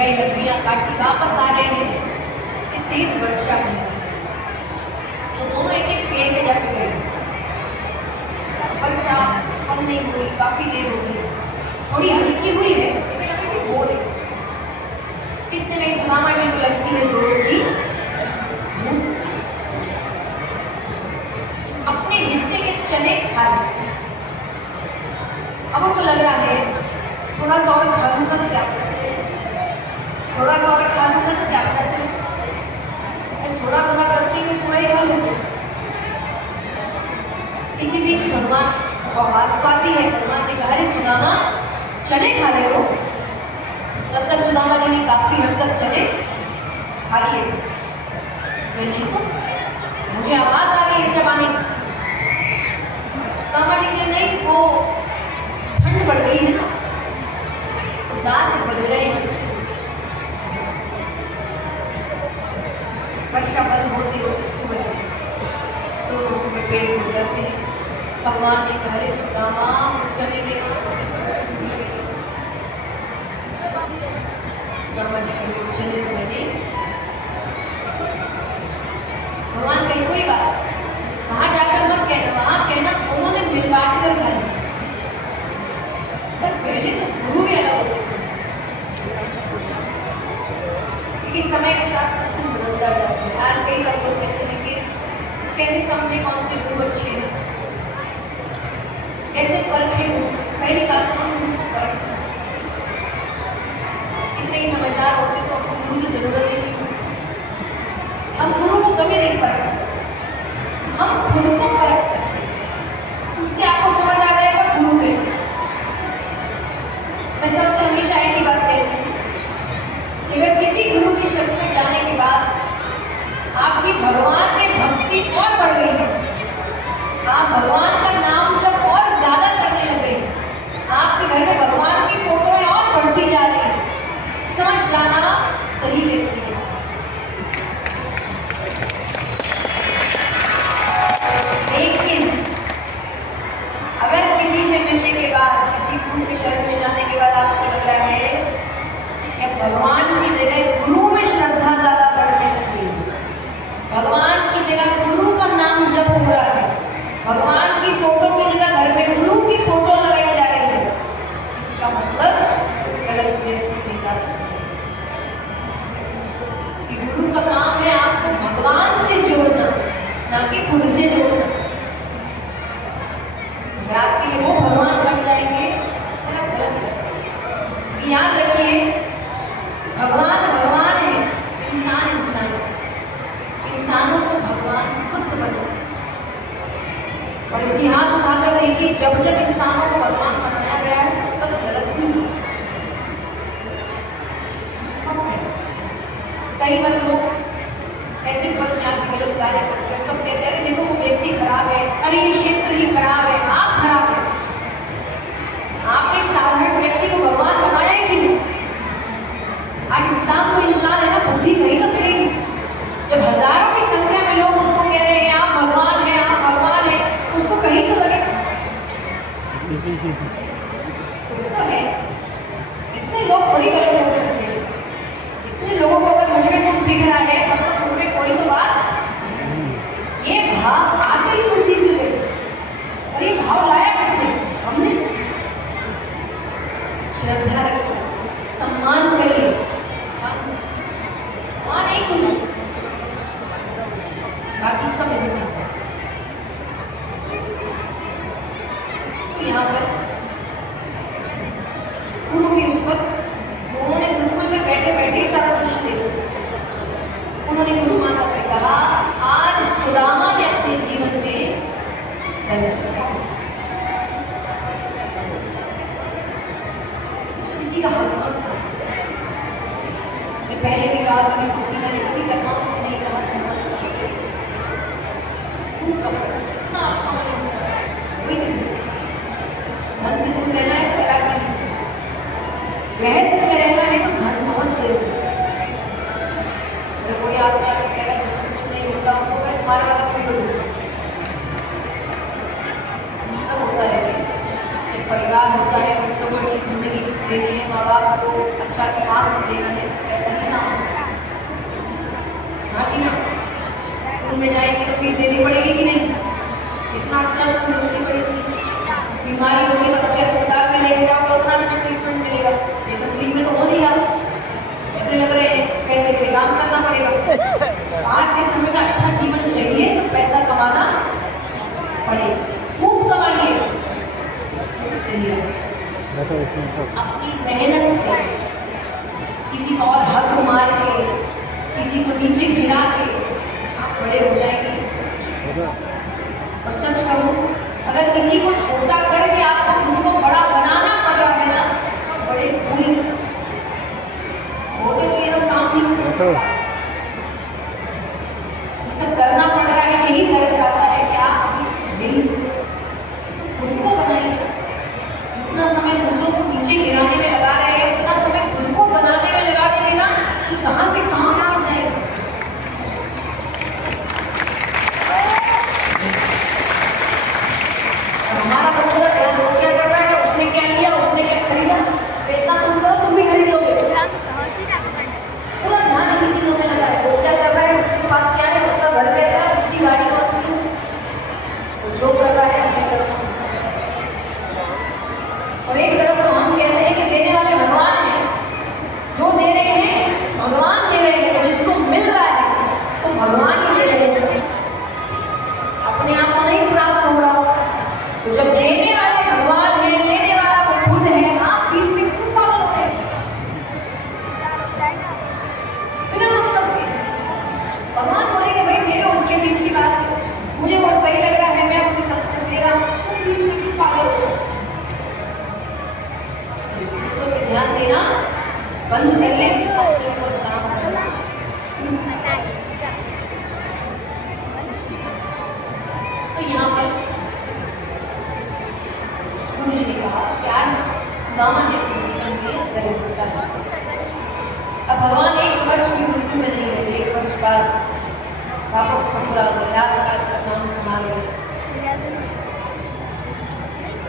गए, लकड़ियाँ काटी, वापस आ रहे हैं कि तेज वर्षा हुई। तो दोनों एक एक पेड़ पे जाके गए। वर्षा कम नहीं हुई, काफी देर हो गई, थोड़ी हल्की हुई है लेकिन अभी भी हो रही। कितने में सुदामा जी को लगती है जोर की भूख। अपने हिस्से के चने खा लिए। अब उनको लग रहा है थोड़ा सा और खा लूंगा तो क्या पता चले, थोड़ा सा और खा लूंगा तो क्या पता चले, थोड़ा थोड़ा करके भी पूरा ही हाल हो गया। इसी बीच भगवान को आवाज पाती है। भगवान ने कहा, अरे सुदामा चने खा रहे हो? तब तक सुदामा जी ने काफी हद तक चने खा लिए। नहीं तो मुझे आवाज आ रही है चबाने की। सुदामा जी ने, नहीं वो ठंड बढ़ गई है ना, दांत बज रहे हैं। वर्षा बंद होते होते सुबह, तो सुबह पेड़ से उतरते हैं। भगवान ने कहा, अरे सुदामा चने ले। सुदामा जी को चने तो मैंने। भगवान कही, कोई बात वहां जाकर मत कहना, वहां कहना दोनों ने मिल बांट कर खाई। पर पहले तो गुरु भी अलग होते हैं, क्योंकि समय के साथ सब कुछ बदलता जाता है। आज कई बार लोग कहते हैं कि कैसे समझे कौन से गुरु अच्छे हैं, कैसे परखे गुरु। पहली बात तो हम गुरु को परखते हैं। कितने ही समझदार होते तो हमको गुरु की जरूरत ही नहीं। हम गुरु को कभी नहीं परख सकते, हम खुद को परख सकते हैं। उससे आपको समझ आ जाएगा गुरु कैसे। मैं सबसे हमेशा एक ही बात कहती हूँ, अगर किसी गुरु की शरण में जाने के बाद आपकी भगवान में भक्ति और बढ़ गई है, आप भगवान का नाम जब और ज्यादा करने लग गए, आपके घर में भगवान की फोटोएं और बढ़ती जा रही है, समझ जाना सही व्यक्ति है। लेकिन अगर किसी से मिलने के बाद, किसी गुरु के शरण में जाने के बाद आपको लग रहा है कि भगवान की जगह गुरु में श्रद्धा ज्यादा बढ़ने लगी है, भगवान की जगह गुरु का नाम जप हो रहा है, भगवान की फोटो की जगह घर में गुरु की फोटो लगाई जा रही है, इसका मतलब गलत व्यक्ति के साथ। कि गुरु का काम है आपको भगवान से जोड़ना, ना कि खुद से जोड़ना। आपके लिए वो भगवान बन जाएंगे, मेरा गलत है। याद रखिए, भगवान भगवान है, इंसान इंसान है। इंसानों को भगवान खुद बनाए। और इतिहास उठाकर देखिए, जब जब इंसानों को भगवान बनाया गया है तब गलत ही हुआ। कई बार लोग ऐसे पद में आके गलत कार्य करते हैं। सब कहते हैं, अरे देखो वो व्यक्ति खराब है, अरे ये क्षेत्र ही खराब है, आप खराब है। आपने एक साधारण व्यक्ति को भगवान बनाया ही क्यों? आज इंसान तो इंसान है ना, बुद्धि कहीं तो करेगी। जब हजारों की संख्या में लोग उसको कह रहे हैं आप भगवान हैं, आप भगवान हैं, तो उसको कहीं तो लगेगा कुछ तो है। इतने लोग थोड़ी गलत हो सकते हैं। इतने लोगों को अगर मुझ में कुछ दिख रहा है मतलब मुझ में कोई तो बात, ये भाव आकर ही बुद्धि मिल गई। और ये भाव लाया किसने? हमने। श्रद्धा रखिए, सम्मान करिए, वहां नहीं करूँ, बाकी सब ऐसे सकते। तो यहाँ पर गुरु भी उस वक्त, उन्होंने गुरुकुल में बैठे बैठे सारा दृश्य देखा। उन्होंने गुरु माता से कहा, आज सुदामा ने अपने जीवन में गलत किया। किसी का हक था। मैं पहले भी कहा था कि मैंने कभी कर्माओं से नहीं कहा धन से दूर रहना है तो क्या कीजिए, गृहस्थ में रहना है तो धन बहुत जरूरी है। अगर कोई आपसे आके कह रहा है कुछ नहीं होता, होगा तुम्हारा वाला कोई होगा। तब होता है एक परिवार होता है, बच्चों को अच्छी जिंदगी देनी है, माँ बाप को अच्छा स्वास्थ्य देना है, स्कूल में जाएंगे तो फीस देनी पड़ेगी कि नहीं? इतना अच्छा स्कूल होनी पड़ेगी। बीमारी होगी तो अच्छे अस्पताल में लेके जाओ तो उतना अच्छा ट्रीटमेंट मिलेगा। ये सब फ्री में तो हो नहीं रहा, ऐसे लग रहे हैं पैसे के लिए काम करना पड़ेगा। आज के समय में अच्छा जीवन चाहिए तो पैसा कमाना पड़ेगा, खूब कमाइए। अपनी मेहनत से किसी का और हक मार के, किसी को नीचे गिरा के आप बड़े हो जाएंगे। और सच कहूं, अगर किसी को छोटा करके आपको उनको बड़ा बनाना पड़ रहा है ना, तो बड़े भूल होते तो ये लोग काम नहीं करते। सब करना पड़ रहा है, यही दर्शाता है कि आप अपनी दिल उनको बनाइए। उतना समय दूसरों को नीचे गिराने में लगा रहे हैं, उतना समय खुद को बनाने में लगा देंगे ना कि कहां से कहां पहुंच जाएगा। हमारा तो पूरा ध्यान वो क्या कर रहा है, उसने क्या लिया, उसने क्या खरीदा, इतना तुम करो तुम भी खरीदोगे। पूरा ध्यान इन्हीं चीजों में लगा है। वो क्या कर रहा है, उसके पास क्या है, उसका घर कैसा है, उसकी गाड़ी कौन सी है, वो जो कर रहा है अपनी तरफ से। और एक तरफ तो हम कहते हैं कि देने वाले भगवान हैं, जो दे रहे हैं भगवान दे रहे हैं, तो जिसको मिल रहा है तो भगवान ही दे रहे हैं, अपने आप को नहीं प्राप्त हो रहा। तो जब देने वाले भगवान है, लेने वाला वो खुद है, आप बीच में क्यों पागल हो गए बिना मतलब के? भगवान बोलेंगे भाई मेरे उसके बीच की बात, मुझे वो सही लग रहा है, मैं उसे सब कुछ दे रहा हूँ, तो बीच में क्यों पागल हो? दूसरों पे ध्यान देना बंद कर ले, अपने ऊपर काम करना। तो यहाँ पर गुरु जी ने कहा प्यार दामन है जीवन में दरिद्रता है। अब भगवान एक वर्ष की मृत्यु में नहीं रहे, एक वर्ष बाद वापस मथुरा में राजकाज का नाम संभाल गए।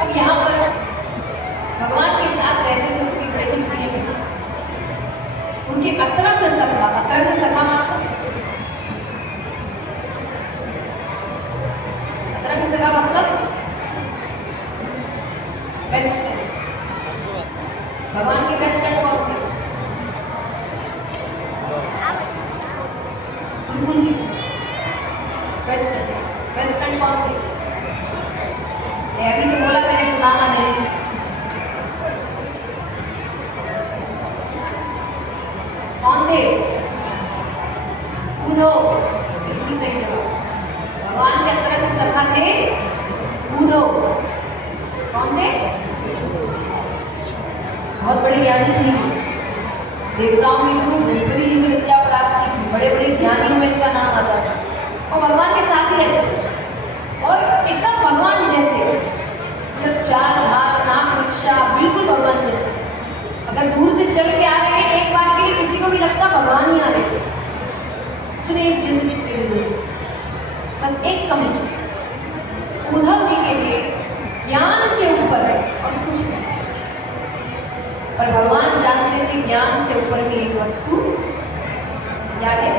अब यहाँ पर भगवान के साथ रहते थे उनके बड़े ही प्रिय मित्र, उनके अतरंग सखा। अतरंग सखा मतलब अतरंग सखा मतलब बेस्ट फ्रेंड। भगवान के बेस्ट फ्रेंड कौन थे? बिल्कुल ही बेस्ट फ्रेंड कौन थे? अभी तो बोला मैंने सुनाना नहीं। कौन थे? उद्धव, बिल्कुल सही जवाब। भगवान के अतरंग सखा थे उद्धव। कौन थे? बहुत बड़े ज्ञानी थे, देवताओं में गुरु बृहस्पति जी से विद्या प्राप्त की थी, बड़े बड़े ज्ञानियों में इनका नाम आता था और भगवान के साथ ही रहते थे। और एकदम भगवान जैसे, मतलब चाल ढाल नाक नक्शा बिल्कुल भगवान जैसे। अगर दूर से चल के आ रहे हैं एक बार के लिए, किसी को भी लगता भगवान ही आ रहे हैं, कुछ नहीं जैसे दिखते हुए। बस एक कमी उद्धव जी के लिए ज्ञान से ऊपर है और कुछ नहीं। पर भगवान जानते थे ज्ञान से ऊपर की एक वस्तु क्या है,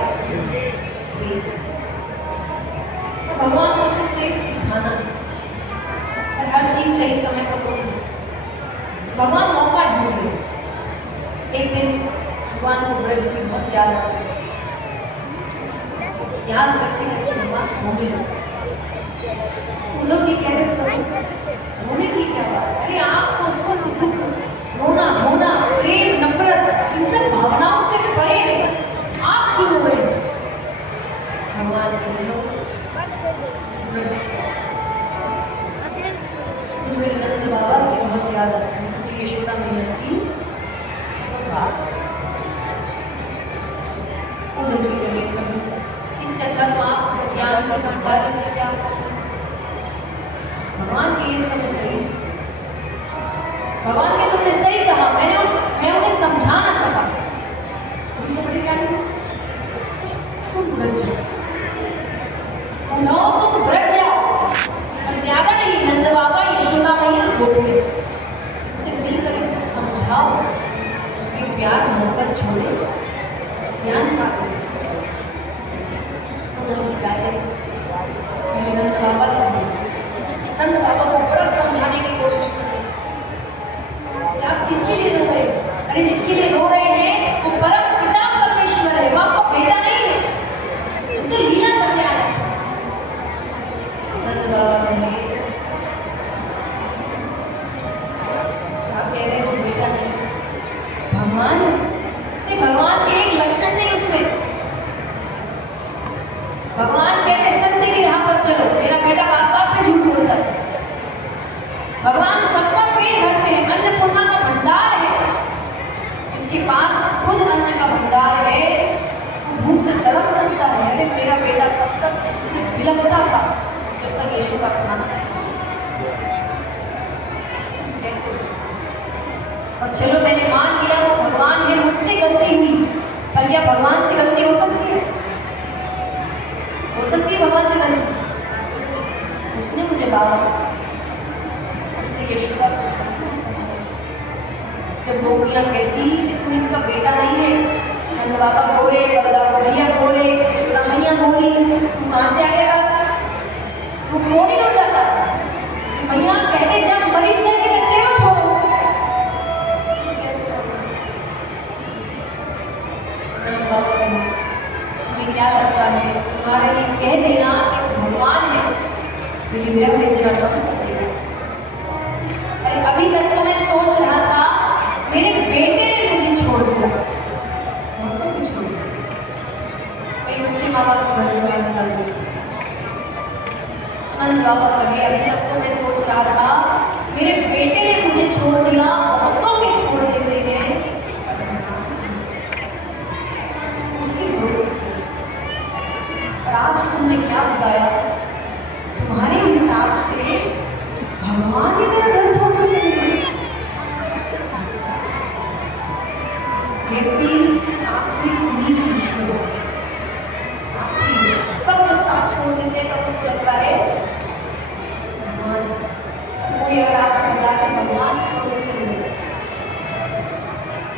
तो भगवान को कुछ एक सिखाना और हर चीज सही समय पर होती। भगवान मौका ढूंढ रहे। एक दिन भगवान को ब्रज की बहुत याद आ रही, याद करते करते भगवान रोने लगे। उद्धव जी कह रहे रोने की क्या बात? अरे आपको सुख दुख रोना धोना प्रेम नफरत इन सब भावनाओं से परे है, आप क्यों रो रहे हैं? भगवान कह लो मुझे मेरे नंद बाबा की बहुत याद आती है, मुझे यशोदा मैया की बहुत बात। उद्धव जी ने इससे अच्छा तो आप ज्ञान से समझा देते क्या? भगवान की ये समझ रही, भगवान के तुमने सही कहा, मैं उन्हें समझा ना सका। उनको बड़ी ज्ञानी तुम ब्रज जाओ, तुम ब्रज जाओ, और ज्यादा नहीं, नंद बाबा यशोदा मैया गोपी से मिलकर इनको समझाओ कि प्यार मोहब्बत छोड़े, ज्ञान प्राप्त। उद्धव जी कहते मेरे नंद बाबा से नंद बाबा को बड़ा समझाने की कोशिश करें कि आप किसके लिए रो रहे हैं? अरे जिसके लिए रो रहे हैं वो परम पिता परमेश्वर है, वो आपका बेटा नहीं है, वो तो लीला करने आया है। नंद बाबा कहे आप कह रहे हो बेटा नहीं, भगवान नहीं, भगवान के एक लक्षण नहीं उसमें। भगवान कहते सत्य की राह पर चलो, मेरा बेटा बात बात पे झूठ बोलता है। भगवान सबका पेट भरते हैं, अन्नपूर्णा का भंडार है, इसके पास खुद अन्न का भंडार है, भूख से तड़प सकता है। अरे मेरा बेटा तब तक इसे बिलखता था जब तक यीशु का खाना था। और चलो मैंने मान लिया वो भगवान है, मुझसे गलती हुई, पर क्या भगवान से गलती हो सकती है? हो सकती है भगवान से गलती? उसने मुझे बाबा, उसने यीशु का, जब गोपियां कहती कि तुम इनका बेटा नहीं है, नंद बाबा गोरे, बलदाव भैया गोरे, यशोदा मैया गोरी, तू कहाँ से आ गया? वो क्रोध ही हो जाता। भैया कहते जब बड़ी से के लगते हो छोड़ो। नंद बाबा तुम्हें क्या लगता है, तुम्हारे लिए कह देना कि वो भगवान है, मेरी विरह में तेरा कम कर देगा। अरे अभी तक तो मैं सोच रहा था मेरे बेटे ने मुझे छोड़ दिया, वो तो कुछ छोड़ दिया, कई बच्चे माँ बाप को घर से बाहर निकाल दिए। नंद बाबा कहे अभी तक तो मैं सोच रहा था मेरे बेटे ने मुझे छोड़ दिया, बहुतों के छोड़ देते हैं, उसकी भरोसे। और आज तुमने क्या बताया, तुम्हारे हिसाब से भगवान ने मेरा घर छोड़ दिया। व्यक्ति आखिरी उम्मीद ईश्वर, सब जब साथ छोड़ देते हैं तब उसको लगता है भगवान। कोई अगर आपको बता के भगवान छोड़ के चले गए,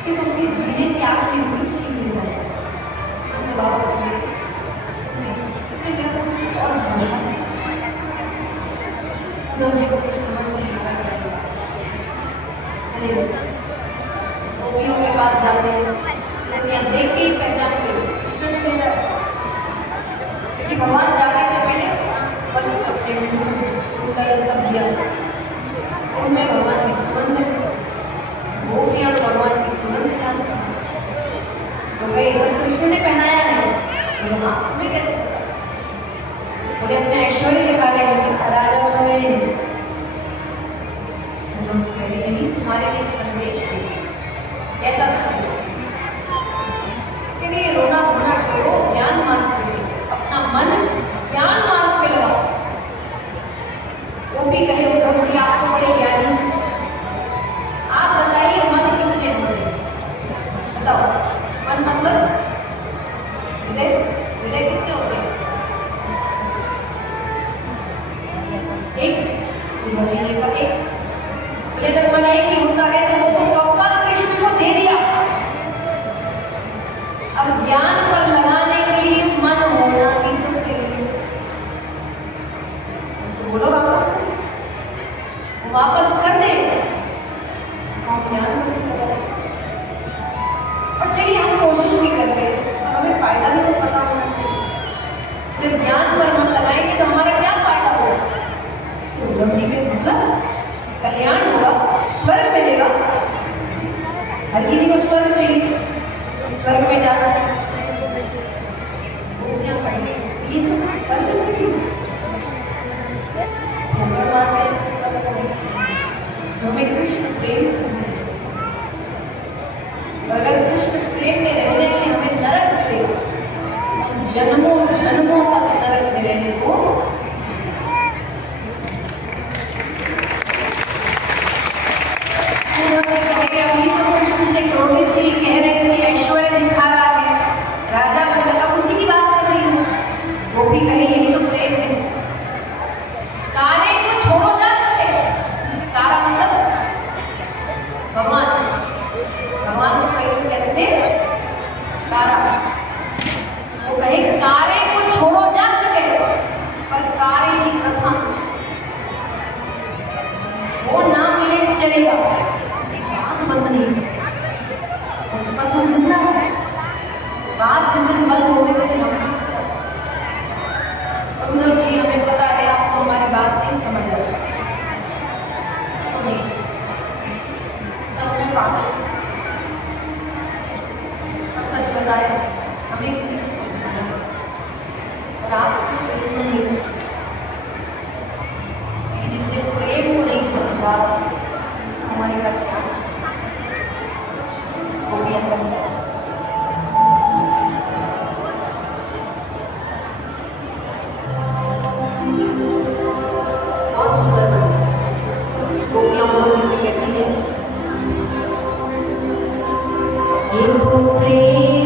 फिर उसकी जीने की आखिरी उम्मीद छीन ली जाए। हमने बाबा को और उद्धव जी को कुछ समझ नहीं आ रहा। अरे गोपियों के पास जाते गोपियां देख के ही पहचान गई क्योंकि भगवान जाने से पहले बस सब दिया उनमें भगवान की सुगंध है। गोपियां तो भगवान की सुगंध जानती तो कहीं सब कृष्ण ने पहनाया है तो हाँ तुम्हें कैसे पता? उन्हें अपने ऐश्वर्य दिखा रहे हैं, राजा बन गए हैं। नहीं तुम्हारे लिए संदेश है। कैसा संदेश? ये रोना धोना छोड़ो, ज्ञान मार्ग पे चलो, अपना मन ज्ञान मार्ग पे लगाओ। वो भी कहे उद्धव जी आप तो बड़े ज्ञानी, आप बताइए मन कितने होंगे? बताओ मन मतलब हृदय, हृदय कितने होते हैं? एक। उद्धव जी ने कहा एक। अगर मन एक ही होता है तो वो तो कौवा कृष्ण को दे दिया। अब ज्ञान पर लगाने के लिए मन होना भी तो चाहिए। उसको बोलो वापस कर दे ज्ञान। और चलिए हम कोशिश भी कर रहे हैं और हमें फायदा भी तो पता होना चाहिए। जब ज्ञान पर मन लगाएंगे तो हमारा क्या फायदा होगा? उद्धव जी के मतलब कल्याण होगा, स्वर्ग मिलेगा। हर किसी को स्वर्ग चाहिए, स्वर्ग में जाना है। ये सब हमें कृष्ण प्रेम से, अगर कृष्ण प्रेम में रहने से हमें नरक मिलेगा, हम जन्मों जन्मों तक नरक में रहने को अभी तो कृष्ण से क्रोधित थी, कह रही थी ऐश्वर्य दिखा रहा है, राजा को लगा उसी की बात कर रही हूँ। गोपी कहे यही तो प्रेम है। कारे को छोड़ो जा सकते, कारा मतलब समझ आए, हमें किसी को समझाना है और आप अपने बिल्कुल नहीं समझते, क्योंकि जिसने प्रेम को नहीं समझा हमारे का क्या वो भी अंदर बहुत सुंदर गोपियां बोलो जिसे कहती है ये तो प्रेम